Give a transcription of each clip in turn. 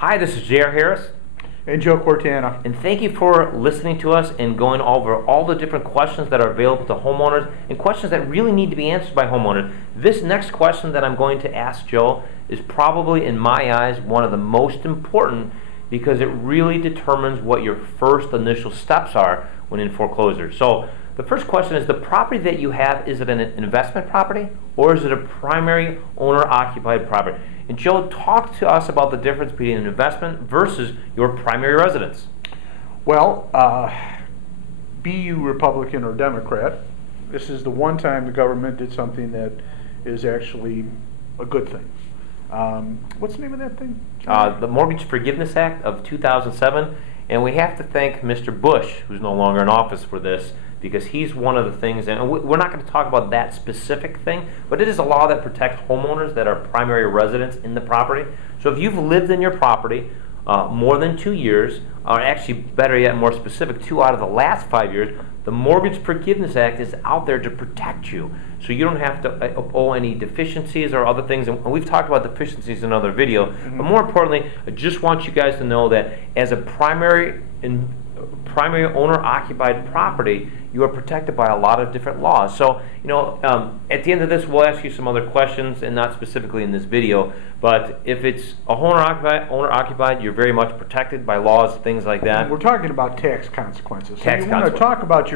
Hi, this is J.R. Harris. And Joe Cortana. And thank you for listening to us and going over all the different questions that are available to homeowners and questions that really need to be answered by homeowners. This next question that I'm going to ask Joe is probably, in my eyes, one of the most important because it really determines what your first initial steps are when in foreclosure. So the first question is, the property that you have, is it an investment property or is it a primary owner-occupied property? And Joe, talk to us about the difference between an investment versus your primary residence. Well, be you Republican or Democrat, this is the one time the government did something that is actually a good thing. What's the name of that thing? The Mortgage Forgiveness Act of 2007. And we have to thank Mr. Bush, who's no longer in office, for this, because he's one of the things, and we're not going to talk about that specific thing, but it is a law that protects homeowners that are primary residents in the property. So if you've lived in your property more than 2 years, or actually better yet, more specific, 2 out of the last 5 years, the Mortgage Forgiveness Act is out there to protect you. So you don't have to owe any deficiencies or other things. And we've talked about deficiencies in another video. But more importantly, I just want you guys to know that as a primary owner-occupied property, you are protected by a lot of different laws. So, at the end of this, we'll ask you some other questions, and not specifically in this video. But if it's a owner-occupied, you're very much protected by laws, things like that. And we're talking about tax consequences. Tax so you want to talk about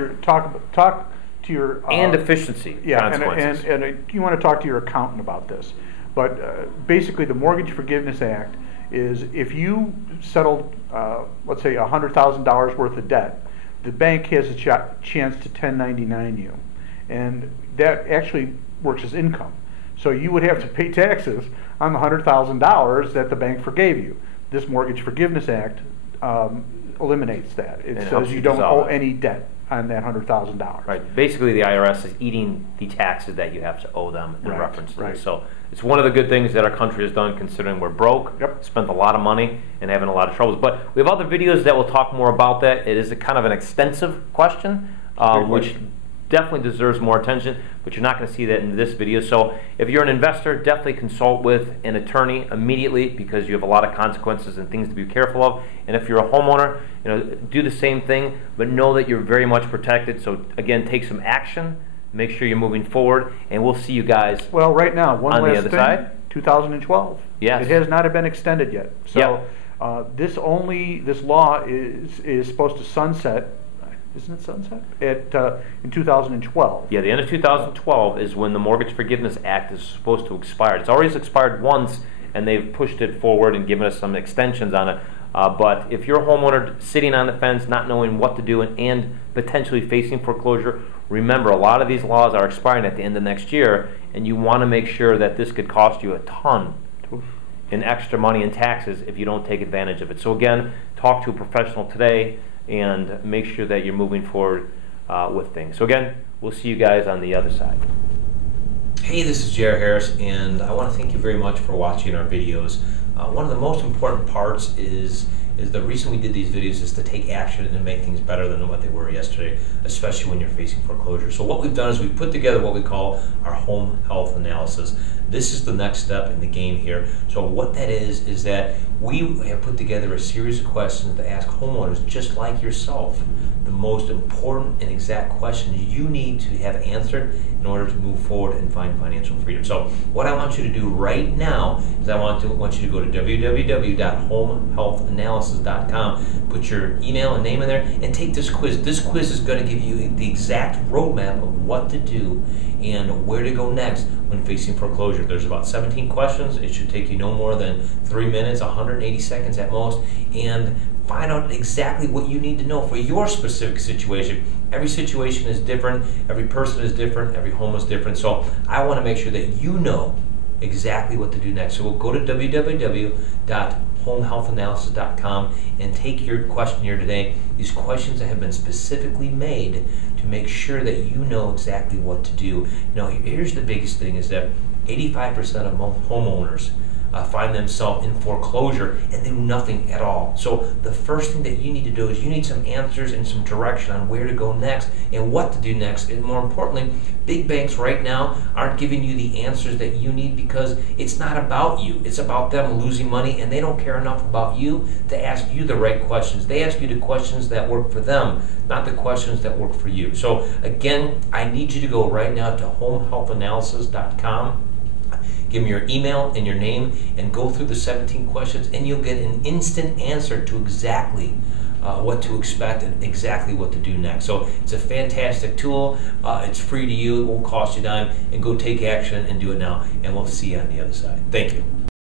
talk to your and efficiency consequences. And you want to talk to your accountant about this. But basically, the Mortgage Forgiveness Act is if you settled, let's say, $100,000 worth of debt, the bank has a chance to 1099 you, and that actually works as income. So you would have to pay taxes on the $100,000 that the bank forgave you. This Mortgage Forgiveness Act eliminates that. It says you don't owe any debt on that $100,000. Right. Basically, the IRS is eating the taxes that you have to owe them in reference to this. So it's one of the good things that our country has done, considering we're broke, spent a lot of money, and having a lot of troubles. But we have other videos that will talk more about that. It is a kind of an extensive question, which definitely deserves more attention, but you're not going to see that in this video. So if you're an investor, definitely consult with an attorney immediately, because you have a lot of consequences and things to be careful of. And if you're a homeowner, do the same thing, but know that you're very much protected. So again, take some action, make sure you're moving forward, and we'll see you guys right now, one on last the other thing, side. 2012. Yes. It has not been extended yet. So this law is supposed to sunset. Isn't it sunset? In 2012. Yeah, the end of 2012 is when the Mortgage Forgiveness Act is supposed to expire. It's already expired once, and they've pushed it forward and given us some extensions on it. But if you're a homeowner sitting on the fence, not knowing what to do, and potentially facing foreclosure, remember, a lot of these laws are expiring at the end of next year, and you want to make sure that this could cost you a ton in extra money in taxes if you don't take advantage of it. So again, talk to a professional today and make sure that you're moving forward with things. So again, we'll see you guys on the other side. Hey, this is J.R. Harris, and I want to thank you very much for watching our videos. One of the most important parts is the reason we did these videos is to take action and make things better than what they were yesterday, especially when you're facing foreclosure. So what we've done is we've put together what we call our home health analysis. This is the next step in the game here. So what that is that we have put together a series of questions to ask homeowners just like yourself the most important and exact questions you need to have answered in order to move forward and find financial freedom. So what I want you to do right now is I want you to go to www.homehealthanalysis.com, put your email and name in there, and take this quiz. This quiz is going to give you the exact roadmap of what to do and where to go next when facing foreclosure. There's about 17 questions. It should take you no more than 3 minutes, 180 seconds at most, and find out exactly what you need to know for your specific situation. Every situation is different, every person is different, every home is different, so I want to make sure that you know exactly what to do next. So we'll go to www.homehealthanalysis.com and take your questionnaire today. These questions have been specifically made to make sure that you know exactly what to do. Now, here's the biggest thing is that 85% of homeowners find themselves in foreclosure and they do nothing at all. So the first thing that you need to do is you need some answers and some direction on where to go next and what to do next. And more importantly, big banks right now aren't giving you the answers that you need because it's not about you. It's about them losing money, and they don't care enough about you to ask you the right questions. They ask you the questions that work for them, not the questions that work for you. So again, I need you to go right now to homehealthanalysis.com. Give me your email and your name and go through the 17 questions, and you'll get an instant answer to exactly what to expect and exactly what to do next. So it's a fantastic tool. It's free to you. It won't cost you a dime. And go take action and do it now. And we'll see you on the other side. Thank you.